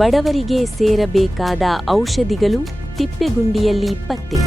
ಬಡವರಿಗೆ ಸೇರಬೇಕಾದ ಔಷಧಿಗಳು ತಿಪ್ಪೆಗುಂಡಿಯಲ್ಲಿ ಪತ್ತೆ.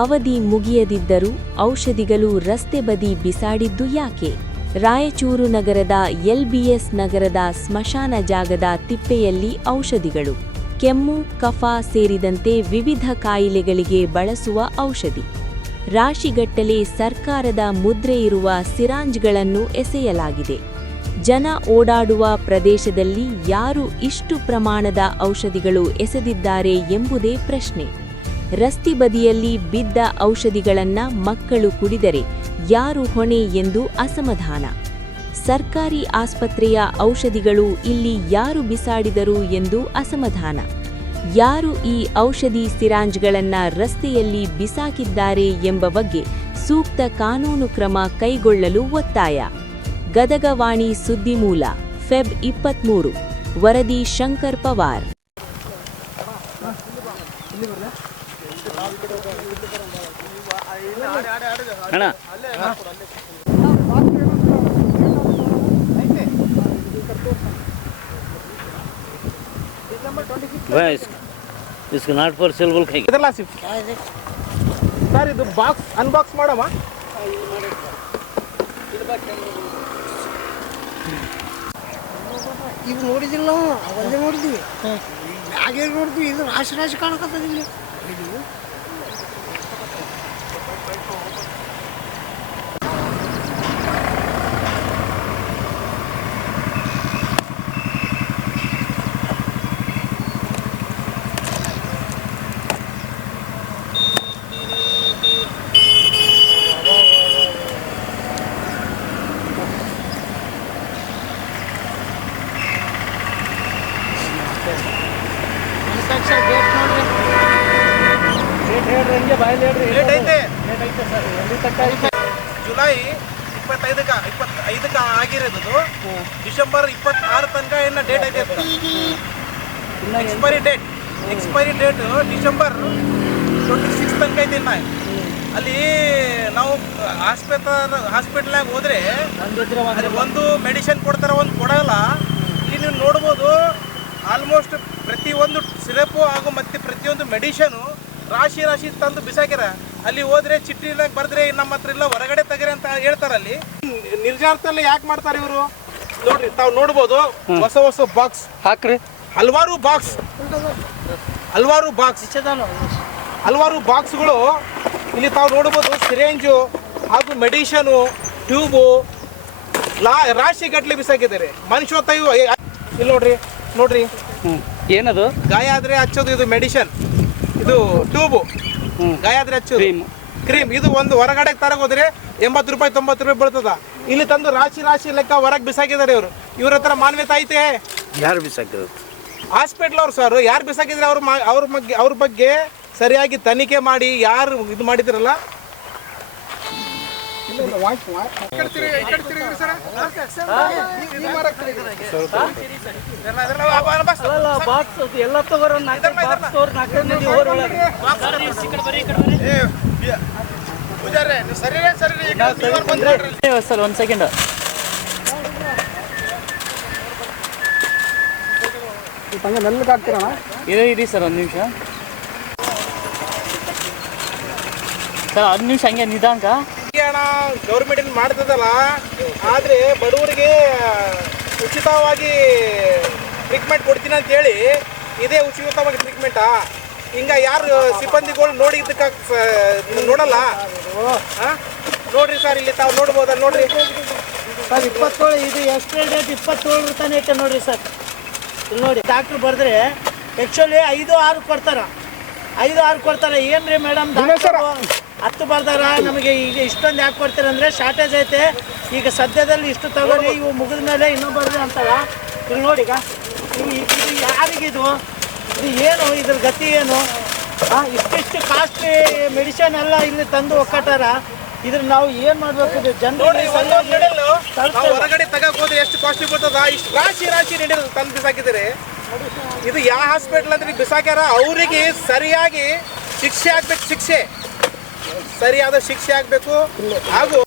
ಅವಧಿ ಮುಗಿಯದಿದ್ದರೂ ಔಷಧಿಗಳು ರಸ್ತೆ ಬದಿ ಬಿಸಾಡಿದ್ದು ಯಾಕೆ? ರಾಯಚೂರು ನಗರದ ಎಲ್ಬಿಎಸ್ ನಗರದ ಸ್ಮಶಾನ ಜಾಗದ ತಿಪ್ಪೆಯಲ್ಲಿ ಔಷಧಿಗಳು, ಕೆಮ್ಮು, ಕಫ ಸೇರಿದಂತೆ ವಿವಿಧ ಕಾಯಿಲೆಗಳಿಗೆ ಬಳಸುವ ಔಷಧಿ. ರಾಶಿಗಟ್ಟಲೆ ಸರ್ಕಾರದ ಮುದ್ರೆ ಇರುವ ಸಿರಾಂಜ್ಗಳನ್ನು ಎಸೆಯಲಾಗಿದೆ. ಜನ ಓಡಾಡುವ ಪ್ರದೇಶದಲ್ಲಿ ಯಾರು ಇಷ್ಟು ಪ್ರಮಾಣದ ಔಷಧಿಗಳು ಎಸೆದಿದ್ದಾರೆ ಎಂಬುದೇ ಪ್ರಶ್ನೆ. ರಸ್ತೆ ಬದಿಯಲ್ಲಿ ಬಿದ್ದ ಔಷಧಿಗಳನ್ನ ಮಕ್ಕಳು ಕುಡಿದರೆ ಯಾರು ಹೊಣೆ ಎಂದು ಅಸಮಾಧಾನ. ಸರ್ಕಾರಿ ಆಸ್ಪತ್ರೆಯ ಔಷಧಿಗಳು ಇಲ್ಲಿ ಯಾರು ಬಿಸಾಡಿದರು ಎಂದು ಅಸಮಾಧಾನ. ಯಾರು ಈ ಔಷಧಿ ಸಿರಾಂಜ್ಗಳನ್ನ ರಸ್ತೆಯಲ್ಲಿ ಬಿಸಾಕಿದ್ದಾರೆ ಎಂಬ ಬಗ್ಗೆ ಸೂಕ್ತ ಕಾನೂನು ಕ್ರಮ ಕೈಗೊಳ್ಳಲು ಒತ್ತಾಯ. ಗದಗವಾಣಿ ಸುದ್ದಿಮೂಲ, ಫೆಬ್ 23. ವರದಿ ಶಂಕರ್ ಪವಾರ್. इसका नॉट फॉर सेल बोल खाएंगे ಇದೆಲ್ಲ ಸರ್ ಇದು ಬಾಕ್ಸ್ ಅನ್ಬಾಕ್ಸ್ ಮಾಡಮ್ಮ. ಇದು ನೋಡಿದಿಲ್ಲ, ಒಂದೇ ನೋಡಿದ್ವಿ, ಹಾಗೆ ನೋಡಿದ್ವಿ. ಇದು ರಾಶಿ ರಾಶಿ ಕಾಣಕತ್ತದ ಇಲ್ಲಿ. ಜುಲೈ 25 ಆಗಿರೋದು. ಡಿಸೆಂಬರ್ 26 ತನಕ ಏನು ಡೇಟ್ ಐತೆ ಅಂತ. ಎಕ್ಸ್ಪೈರಿ ಡೇಟ್ ಡಿಸೆಂಬರ್ 26 ತನಕ ಐತೆ. ಇನ್ನು ಅಲ್ಲಿ ನಾವು ಹಾಸ್ಪಿಟಲ್ನಾಗ ಹೋದ್ರೆ ಒಂದು ಮೆಡಿಸಿನ್ ಕೊಡ್ತಾರೆ, ಒಂದು ಕೊಡಲ್ಲ. ಇಲ್ಲಿ ನೀವು ನೋಡ್ಬೋದು, ಆಲ್ಮೋಸ್ಟ್ ಪ್ರತಿಯೊಂದು ಸಿರಪು ಹಾಗೂ ಮತ್ತು ಪ್ರತಿಯೊಂದು ಮೆಡಿಷನು ರಾಶಿ ತಂದು ಬಿಸಾಕ್ಯಾರ. ಅಲ್ಲಿ ಹೋದ್ರೆ ಚಿಟ್ಟಿನಾಗ ಬರೆದ್ರೆ ನಮ್ಮ ಹತ್ರ ಇಲ್ಲ, ಹೊರಗಡೆ ತೆಗೀರಿ ಅಂತ ಹೇಳ್ತಾರೆ. ಅಲ್ಲಿ ನಿರ್ಜಾರದಲ್ಲಿ ಯಾಕೆ ಮಾಡ್ತಾರೆ ಇವರು ನೋಡ್ರಿ, ತಾವು ನೋಡ್ಬೋದು. ಹೊಸ ಬಾಕ್ಸ್ ಹಾಕ್ರಿ, ಹಲವಾರು ಬಾಕ್ಸ್ಗಳು ಇಲ್ಲಿ ತಾವು ನೋಡ್ಬೋದು. ಸಿರೇಂಜು ಹಾಗೂ ಮೆಡಿಷನು, ಟ್ಯೂಬು ರಾಶಿ ಗಟ್ಟಲೆ ಬಿಸಾಕಿದ್ದಾರೆ. ಮನುಷ್ಯ ಇಲ್ಲಿ ನೋಡ್ರಿ ಏನದು ಗಾಯ ಆದ್ರೆ ಹಚ್ಚೋದು, ಇದು ಮೆಡಿಷನ್, ಇದು ಟ್ಯೂಬು. ಗಾಯ ಆದ್ರೆ ಹಚ್ಚೋದು ಕ್ರೀಮ್. ಇದು ಒಂದು ಹೊರಗಡೆ ತರಗೋದ್ರೆ 80 ರೂಪಾಯಿ 90 ರೂಪಾಯಿ ಬೀಳ್ತದ. ಇಲ್ಲಿ ತಂದು ರಾಶಿ ಲೆಕ್ಕ ಹೊರಗೆ ಬಿಸಾಕಿದ್ದಾರೆ ಇವರು. ಇವ್ರ ಹತ್ರ ಮಾನ್ಯತೆ ಐತೆ? ಯಾರು ಬಿಸಾಕಿದ್ರು? ಹಾಸ್ಪಿಟ್ಲ್ ಅವ್ರು ಸರ್. ಯಾರು ಬಿಸಾಕಿದ್ರೆ ಅವ್ರ ಬಗ್ಗೆ ಸರಿಯಾಗಿ ತನಿಖೆ ಮಾಡಿ ಯಾರು ಇದು ಮಾಡಿದ್ರಲ್ಲ. ಎಲ್ಲ ತಗೋರ ಸರ್, ಒಂದು ಸೆಕೆಂಡ್. ಇರಿ ಸರ್, ಒಂದು ನಿಮಿಷ ಸರ್, 10 ನಿಮಿಷ ಹಂಗೆ ನಿಧಾನಕ. ಗೌರ್ಮೆಂಟ್ ಮಾಡ್ತದಲ್ಲ, ಆದ್ರೆ ಬಡವರಿಗೆ ಉಚಿತವಾಗಿ ಟ್ರೀಟ್ಮೆಂಟ್ ಕೊಡ್ತೀನಿ ಅಂತ ಹೇಳಿ ಇದೇ ಉಚಿತವಾಗಿ ಟ್ರೀಟ್ಮೆಂಟಾ? ಹಿಂಗ ಯಾರು ಸಿಬ್ಬಂದಿಗಳು ನೋಡಿ ಇದಕ್ಕೆ ನೋಡಲ್ಲ. ನೋಡ್ರಿ ಸರ್, ಇಲ್ಲಿ ತಾವು ನೋಡ್ಬೋದ ನೋಡ್ರಿ ಸರ್. 27 ಇದು ಎಕ್ಸ್ಪೈರಿ ಡೇಟ್ 27 ತಾನೇ ಐತೆ ನೋಡ್ರಿ ಸರ್. ಇಲ್ಲಿ ನೋಡಿ, ಡಾಕ್ಟ್ರು ಬರೆದ್ರೆ ಆ್ಯಕ್ಚುಲಿ 5-6 ಕೊಡ್ತಾರೆ. 5-6 ಕೊಡ್ತಾರೆ. ಏನ್ರಿ ಮೇಡಮ್, 10 ಬರ್ದಾರ ನಮಗೆ ಈಗ ಇಷ್ಟೊಂದು ಯಾಕೆ ಕೊಡ್ತೀರಿ ಅಂದರೆ ಶಾರ್ಟೇಜ್ ಐತೆ ಈಗ ಸದ್ಯದಲ್ಲಿ ಇಷ್ಟು ತಗೊಳ್ಳಿ ಇವು ಮುಗಿದ ಮೇಲೆ ಇನ್ನೊಬ್ಬರದೇ ಅಂತಾರ. ಇಲ್ಲಿ ನೋಡಿ ಈಗ ಇದು ಯಾರಿಗಿದು ಇದು ಏನು ಇದ್ರ ಗತಿ ಏನು? ಇಷ್ಟಿಷ್ಟು ಕಾಸ್ಟ್ಲಿ ಮೆಡಿಸಿನ್ ಎಲ್ಲ ಇಲ್ಲಿ ತಂದು ಒಕ್ಕಟಾರ. ಇದ್ರ ನಾವು ಏನು ಮಾಡಬೇಕು? ಇದು ನೋಡ್ರಿ ಜನರಿಗೆ ಒಂದೊಂದು ನೆಡಲು ತಲುಪ್ತಾ ನಾವು ಇಲ್ಲ. ಹೊರಗಡೆ ತಗಕ್ ಹೋದ್ರೆ ಎಷ್ಟು ಕಾಸ್ಟ್ಲಿ ಬರ್ತದ, ಇಷ್ಟು ರಾಶಿ ನೆಡಲು ತಂದು ಬಿಸಾಕಿದ್ದಾರೆ. ಇದು ಯಾವ ಹಾಸ್ಪಿಟ್ಲ್ ಅಂದ್ರೆ ಬಿಸಾಕ್ಯಾರ, ಅವರಿಗೆ ಸರಿಯಾಗಿ ಶಿಕ್ಷೆ ಆಗ್ಬೇಕು. ಸರಿಯಾದ ಶಿಕ್ಷೆ ಆಗ್ಬೇಕು. ಹಾಗೂ